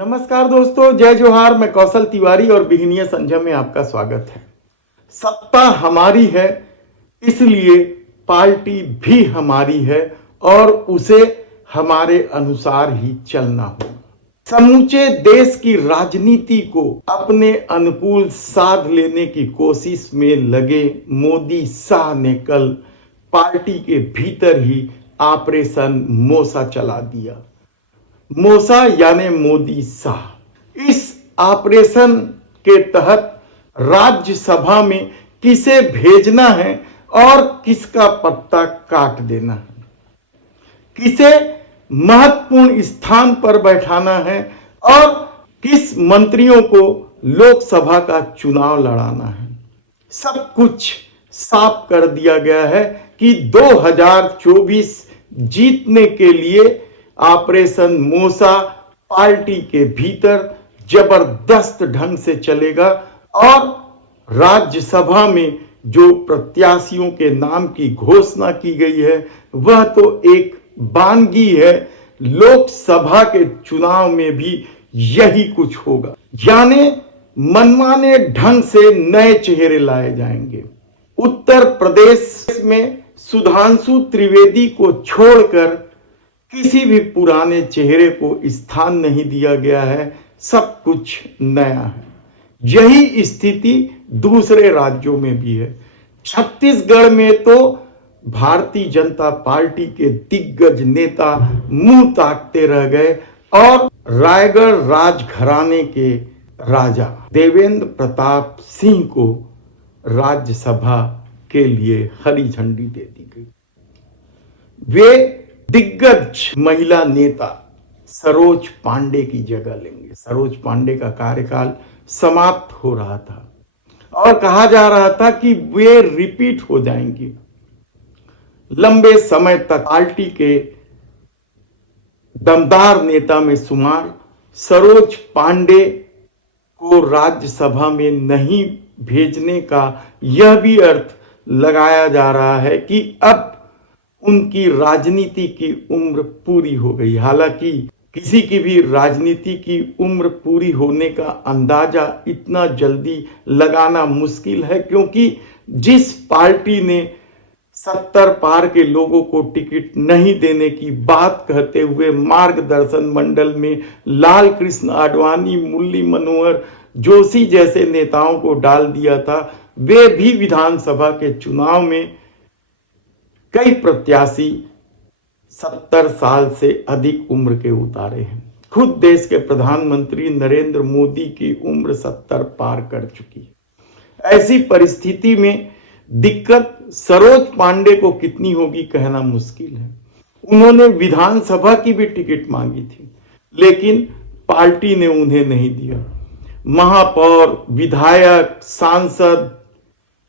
नमस्कार दोस्तों, जय जोहार। मैं कौशल तिवारी और बिहनिया संजय में आपका स्वागत है। सत्ता हमारी है, इसलिए पार्टी भी हमारी है और उसे हमारे अनुसार ही चलना होगा। समूचे देश की राजनीति को अपने अनुकूल साध लेने की कोशिश में लगे मोदी शाह ने कल पार्टी के भीतर ही ऑपरेशन मोसा चला दिया। मोसा यानी मोदी शाह। इस ऑपरेशन के तहत राज्यसभा में किसे भेजना है और किसका पत्ता काट देना है, किसे महत्वपूर्ण स्थान पर बैठाना है और किस मंत्रियों को लोकसभा का चुनाव लड़ाना है, सब कुछ साफ कर दिया गया है कि 2024 जीतने के लिए ऑपरेशन मोसा पार्टी के भीतर जबरदस्त ढंग से चलेगा और राज्यसभा में जो प्रत्याशियों के नाम की घोषणा की गई है वह तो एक वानगी है। लोकसभा के चुनाव में भी यही कुछ होगा, यानी मनमाने ढंग से नए चेहरे लाए जाएंगे। उत्तर प्रदेश में सुधांशु त्रिवेदी को छोड़कर किसी भी पुराने चेहरे को स्थान नहीं दिया गया है, सब कुछ नया है। यही स्थिति दूसरे राज्यों में भी है। छत्तीसगढ़ में तो भारतीय जनता पार्टी के दिग्गज नेता मुंह ताकते रह गए और रायगढ़ राजघराने के राजा देवेंद्र प्रताप सिंह को राज्यसभा के लिए हरी झंडी दे दी गई। वे दिग्गज महिला नेता सरोज पांडे की जगह लेंगे। सरोज पांडे का कार्यकाल समाप्त हो रहा था और कहा जा रहा था कि वे रिपीट हो जाएंगी। लंबे समय तक पार्टी के दमदार नेता में शुमार सरोज पांडे को राज्यसभा में नहीं भेजने का यह भी अर्थ लगाया जा रहा है कि अब उनकी राजनीति की उम्र पूरी हो गई। हालांकि किसी की भी राजनीति की उम्र पूरी होने का अंदाजा इतना जल्दी लगाना मुश्किल है, क्योंकि जिस पार्टी ने 70 पार के लोगों को टिकट नहीं देने की बात कहते हुए मार्गदर्शन मंडल में लाल कृष्ण आडवाणी, मुरली मनोहर जोशी जैसे नेताओं को डाल दिया था, वे भी विधानसभा के चुनाव में कई प्रत्याशी 70 साल से अधिक उम्र के उतारे हैं। खुद देश के प्रधानमंत्री नरेंद्र मोदी की उम्र 70 पार कर चुकी है। ऐसी परिस्थिति में दिक्कत सरोज पांडे को कितनी होगी कहना मुश्किल है। उन्होंने विधानसभा की भी टिकट मांगी थी, लेकिन पार्टी ने उन्हें नहीं दिया। महापौर, विधायक, सांसद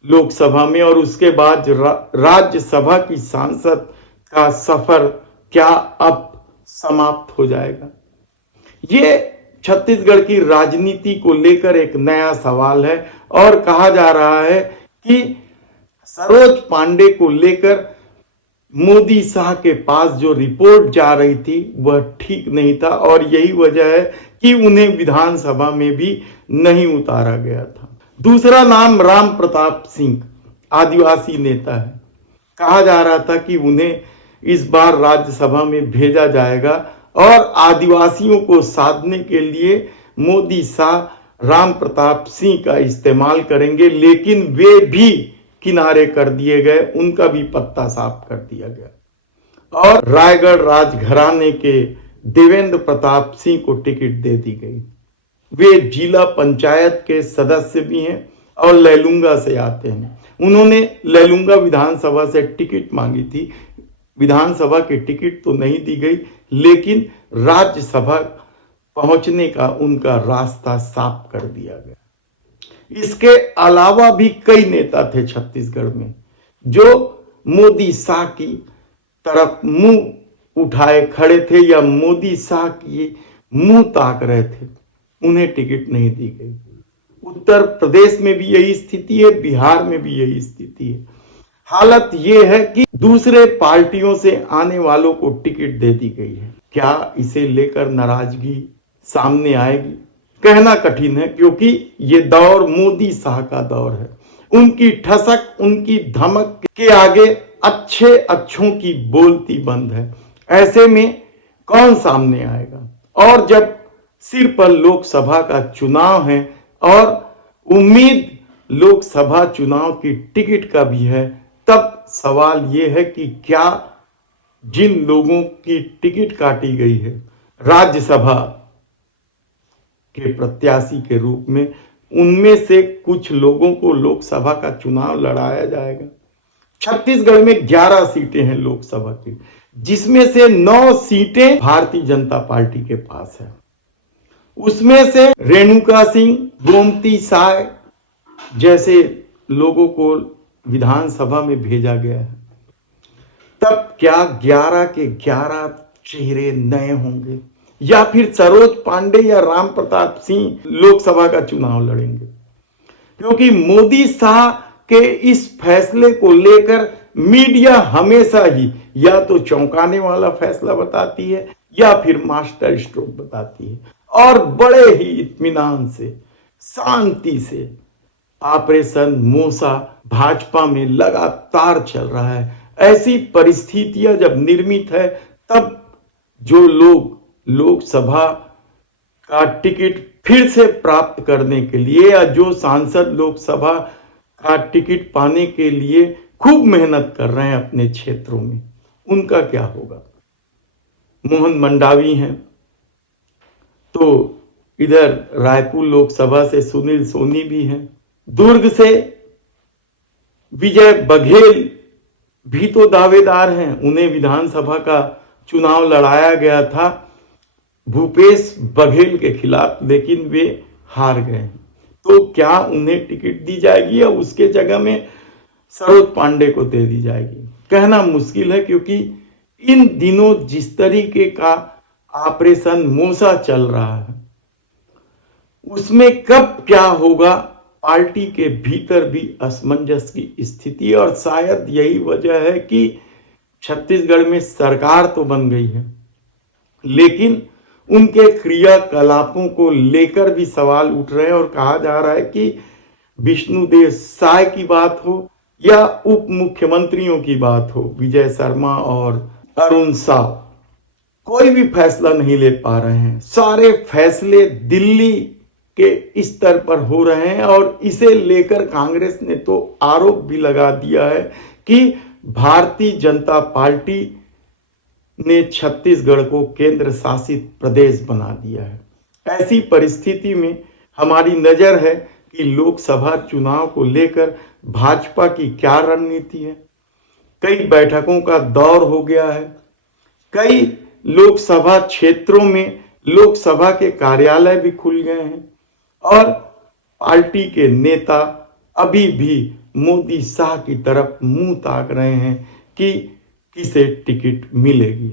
लोकसभा में और उसके बाद राज्यसभा की सांसद का सफर क्या अब समाप्त हो जाएगा? ये छत्तीसगढ़ की राजनीति को लेकर एक नया सवाल है और कहा जा रहा है कि सरोज पांडे को लेकर मोदी शाह के पास जो रिपोर्ट जा रही थी वह ठीक नहीं था और यही वजह है कि उन्हें विधानसभा में भी नहीं उतारा गया था। दूसरा नाम राम प्रताप सिंह, आदिवासी नेता है। कहा जा रहा था कि उन्हें इस बार राज्यसभा में भेजा जाएगा और आदिवासियों को साधने के लिए मोदी शाह राम प्रताप सिंह का इस्तेमाल करेंगे, लेकिन वे भी किनारे कर दिए गए, उनका भी पत्ता साफ कर दिया गया और रायगढ़ राजघराने के देवेंद्र प्रताप सिंह को टिकट दे दी गई। वे जिला पंचायत के सदस्य भी हैं और लैलूंगा से आते हैं। उन्होंने लैलूंगा विधानसभा से टिकट मांगी थी। विधानसभा की टिकट तो नहीं दी गई, लेकिन राज्यसभा पहुंचने का उनका रास्ता साफ कर दिया गया। इसके अलावा भी कई नेता थे छत्तीसगढ़ में जो मोदी शाह की तरफ मुंह उठाए खड़े थे या मोदी शाह की मुंह ताक रहे थे, उन्हें टिकट नहीं दी गई। उत्तर प्रदेश में भी यही स्थिति है, बिहार में भी यही स्थिति है। हालत यह है कि दूसरे पार्टियों से आने वालों को टिकट दे दी गई है। क्या इसे लेकर नाराजगी सामने आएगी कहना कठिन है, क्योंकि ये दौर मोदी शाह का दौर है। उनकी ठसक, उनकी धमक के आगे अच्छे अच्छों की बोलती बंद है। ऐसे में कौन सामने आएगा? और जब सिर पर लोकसभा का चुनाव है और उम्मीद लोकसभा चुनाव की टिकट का भी है, तब सवाल यह है कि क्या जिन लोगों की टिकट काटी गई है राज्यसभा के प्रत्याशी के रूप में, उनमें से कुछ लोगों को लोकसभा का चुनाव लड़ाया जाएगा। छत्तीसगढ़ में 11 सीटें हैं लोकसभा की, जिसमें से 9 सीटें भारतीय जनता पार्टी के पास है। उसमें से रेणुका सिंह, गोमती साय जैसे लोगों को विधानसभा में भेजा गया है। तब क्या 11 के 11 चेहरे नए होंगे, या फिर सरोज पांडे या राम प्रताप सिंह लोकसभा का चुनाव लड़ेंगे? क्योंकि मोदी शाह के इस फैसले को लेकर मीडिया हमेशा ही या तो चौंकाने वाला फैसला बताती है या फिर मास्टर स्ट्रोक बताती है, और बड़े ही इत्मीनान से, शांति से ऑपरेशन मोसा भाजपा में लगातार चल रहा है। ऐसी परिस्थितियां जब निर्मित है, तब जो लोग लोकसभा का टिकट फिर से प्राप्त करने के लिए, या जो सांसद लोकसभा का टिकट पाने के लिए खूब मेहनत कर रहे हैं अपने क्षेत्रों में, उनका क्या होगा? मोहन मंडावी हैं, तो इधर रायपुर लोकसभा से सुनील सोनी भी हैं, दुर्ग से विजय बघेल भी तो दावेदार हैं। उन्हें विधानसभा का चुनाव लड़ाया गया था भूपेश बघेल के खिलाफ, लेकिन वे हार गए। तो क्या उन्हें टिकट दी जाएगी या उसके जगह में सरोज पांडे को दे दी जाएगी? कहना मुश्किल है, क्योंकि इन दिनों जिस तरीके का ऑपरेशन मोसा चल रहा है, उसमें कब क्या होगा, पार्टी के भीतर भी असमंजस की स्थिति। और शायद यही वजह है कि छत्तीसगढ़ में सरकार तो बन गई है, लेकिन उनके क्रियाकलापों को लेकर भी सवाल उठ रहे हैं, और कहा जा रहा है कि विष्णुदेव साय की बात हो या उप मुख्यमंत्रियों की बात हो, विजय शर्मा और अरुण साव, कोई भी फैसला नहीं ले पा रहे हैं। सारे फैसले दिल्ली के स्तर पर हो रहे हैं, और इसे लेकर कांग्रेस ने तो आरोप भी लगा दिया है कि भारतीय जनता पार्टी ने छत्तीसगढ़ को केंद्र शासित प्रदेश बना दिया है। ऐसी परिस्थिति में हमारी नजर है कि लोकसभा चुनाव को लेकर भाजपा की क्या रणनीति है। कई बैठकों का दौर हो गया है, कई लोकसभा क्षेत्रों में लोकसभा के कार्यालय भी खुल गए हैं, और पार्टी के नेता अभी भी मोदी शाह की तरफ मुंह ताक रहे हैं कि किसे टिकट मिलेगी।